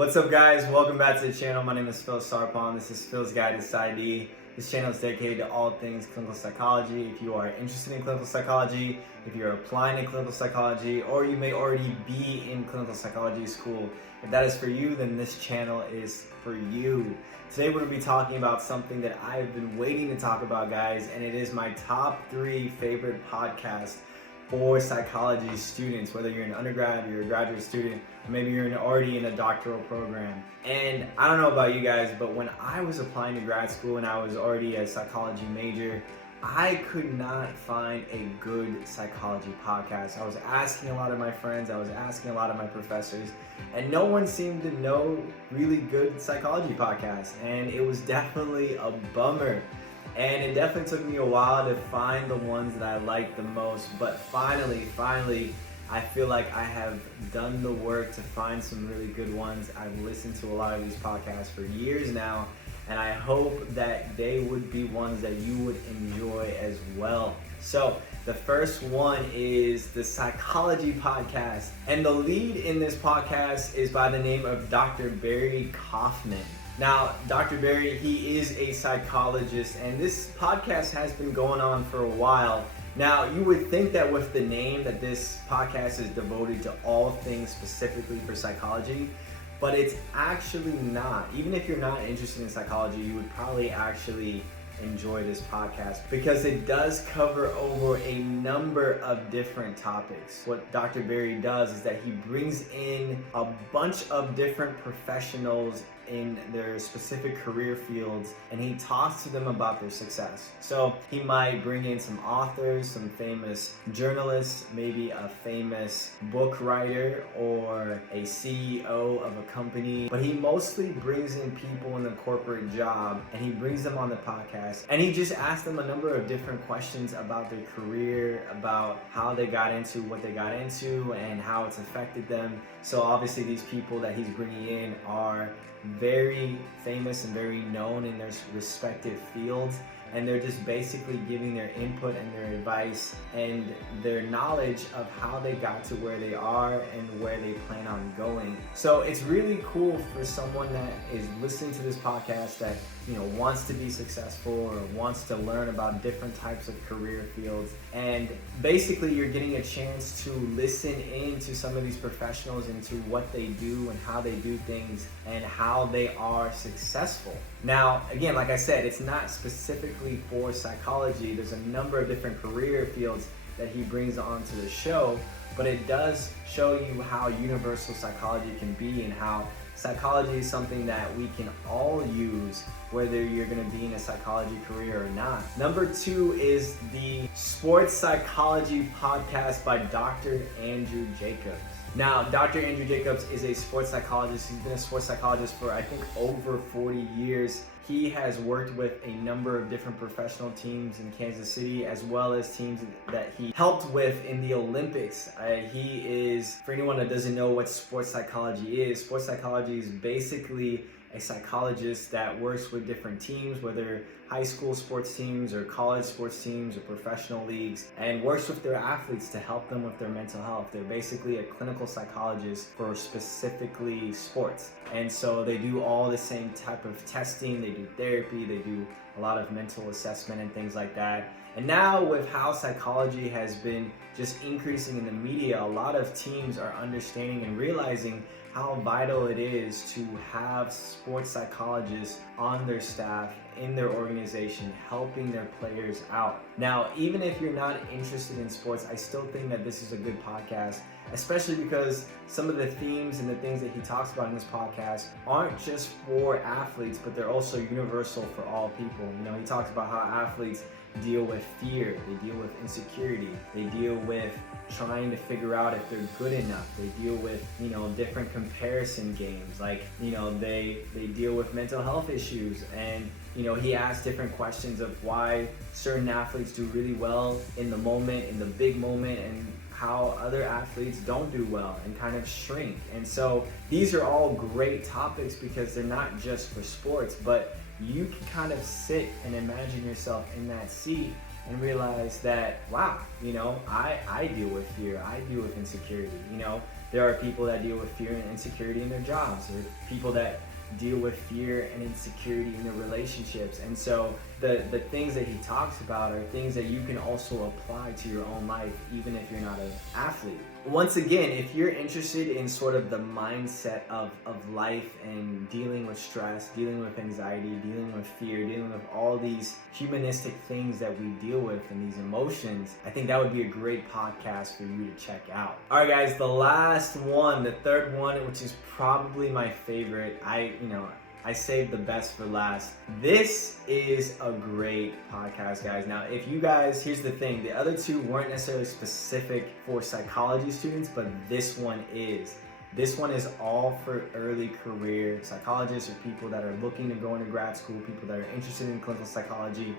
What's up, guys? Welcome back to the channel. My name is Phil Sarpong. This is Phil's Guide to PsyD. This channel is dedicated to all things clinical psychology. If you are interested in clinical psychology, if you're applying to clinical psychology, or you may already be in clinical psychology school, if that is for you, then this channel is for you. Today we're going to be talking about something that I've been waiting to talk about, guys, and it is my top 3 favorite podcasts for psychology students, whether you're an undergrad, you're a graduate student, or maybe you're already in a doctoral program. And I don't know about you guys, but when I was applying to grad school and I was already a psychology major, I could not find a good psychology podcast. I was asking a lot of my friends, I was asking a lot of my professors, and no one seemed to know really good psychology podcasts. And it was definitely a bummer. And it definitely took me a while to find the ones that I liked the most, but finally, I feel like I have done the work to find some really good ones. I've listened to a lot of these podcasts for years now, and I hope that they would be ones that you would enjoy as well. So the first one is the Psychology Podcast, and the lead in this podcast is by the name of Dr. Barry Kaufman. Now, Dr. Barry, he is a psychologist, and this podcast has been going on for a while. Now, you would think that with the name that this podcast is devoted to all things specifically for psychology, but it's actually not. Even if you're not interested in psychology, you would probably actually enjoy this podcast because it does cover over a number of different topics. What Dr. Barry does is that he brings in a bunch of different professionals in their specific career fields, and he talks to them about their success. So he might bring in some authors, some famous journalists, maybe a famous book writer or a CEO of a company, but he mostly brings in people in the corporate job, and he brings them on the podcast, and he just asks them a number of different questions about their career, about how they got into what they got into and how it's affected them. So obviously these people that he's bringing in are very famous and very known in their respective fields, and they're just basically giving their input and their advice and their knowledge of how they got to where they are and where they plan on going. So it's really cool for someone that is listening to this podcast that, wants to be successful or wants to learn about different types of career fields. And basically you're getting a chance to listen into some of these professionals, into what they do and how they do things and how they are successful. Now, again, like I said, it's not specifically for psychology. There's a number of different career fields that he brings onto the show, but it does show you how universal psychology can be and how psychology is something that we can all use, whether you're going to be in a psychology career or not. Number 2 is the Sports Psychology Podcast by Dr. Andrew Jacobs. Now, Dr. Andrew Jacobs is a sports psychologist. He's been a sports psychologist for, I think, over 40 years. He has worked with a number of different professional teams in Kansas City, as well as teams that he helped with in the Olympics. He is, for anyone that doesn't know what sports psychology is basically a psychologist that works with different teams, whether high school sports teams or college sports teams or professional leagues, and works with their athletes to help them with their mental health. They're basically a clinical psychologist for specifically sports. And so they do all the same type of testing, they do therapy, they do a lot of mental assessment and things like that. And now with how psychology has been just increasing in the media, a lot of teams are understanding and realizing how vital it is to have sports psychologists on their staff, in their organization, helping their players out. Now, even if you're not interested in sports, I still think that this is a good podcast, especially because some of the themes and the things that he talks about in this podcast aren't just for athletes, but they're also universal for all people. He talks about how athletes deal with fear, they deal with insecurity, they deal with trying to figure out if they're good enough, they deal with different comparison games, like they deal with mental health issues, and he asks different questions of why certain athletes do really well in the moment, in the big moment, and how other athletes don't do well and kind of shrink. And so these are all great topics because they're not just for sports, but you can kind of sit and imagine yourself in that seat and realize that, wow, I deal with fear, I deal with insecurity. There are people that deal with fear and insecurity in their jobs. There are people that deal with fear and insecurity in their relationships. And so the things that he talks about are things that you can also apply to your own life, even if you're not an athlete. Once again, if you're interested in sort of the mindset of life and dealing with stress, dealing with anxiety, dealing with fear, dealing with all these humanistic things that we deal with and these emotions, I think that would be a great podcast for you to check out. All right, guys, the last one, the third one, which is probably my favorite. I saved the best for last. This is a great podcast, guys. Now, if you guys, here's the thing, the other two weren't necessarily specific for psychology students, but this one is. This one is all for early career psychologists or people that are looking to go into grad school, people that are interested in clinical psychology.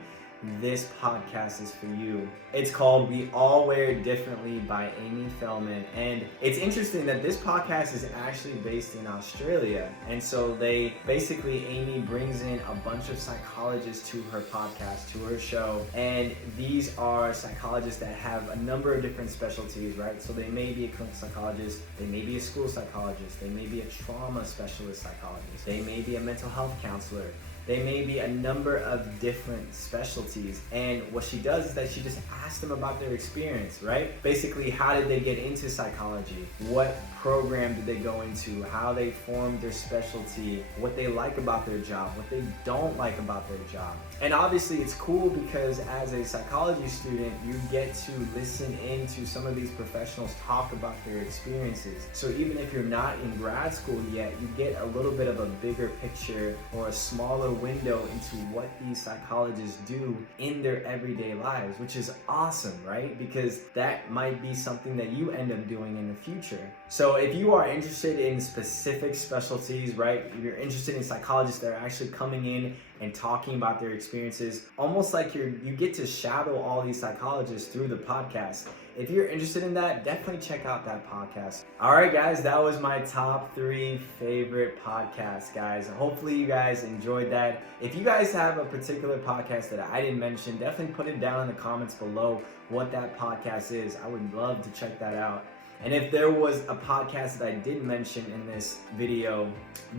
This podcast is for you. It's called We All Wear It Differently by Amy Fellman. And it's interesting that this podcast is actually based in Australia. And so Amy brings in a bunch of psychologists to her podcast, to her show. And these are psychologists that have a number of different specialties, right? So they may be a clinical psychologist, they may be a school psychologist, they may be a trauma specialist psychologist, they may be a mental health counselor. They may be a number of different specialties, and what she does is that she just asks them about their experience, right? Basically, how did they get into psychology? What program did they go into? How they formed their specialty? What they like about their job? What they don't like about their job? And obviously, it's cool because as a psychology student, you get to listen into some of these professionals talk about their experiences. So even if you're not in grad school yet, you get a little bit of a bigger picture or a smaller window into what these psychologists do in their everyday lives, which is awesome, right? Because that might be something that you end up doing in the future. So if you are interested in specific specialties, right? If you're interested in psychologists that are actually coming in and talking about their experiences, almost like you get to shadow all these psychologists through the podcast. If you're interested in that, definitely check out that podcast. All right, guys, that was my top 3 favorite podcasts, guys. Hopefully you guys enjoyed that. If you guys have a particular podcast that I didn't mention, definitely put it down in the comments below what that podcast is. I would love to check that out. And if there was a podcast that I didn't mention in this video,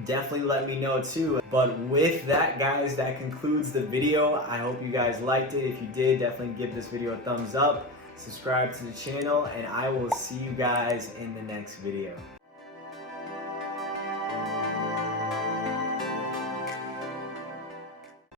definitely let me know too. But with that, guys, that concludes the video. I hope you guys liked it. If you did, definitely give this video a thumbs up, subscribe to the channel, and I will see you guys in the next video.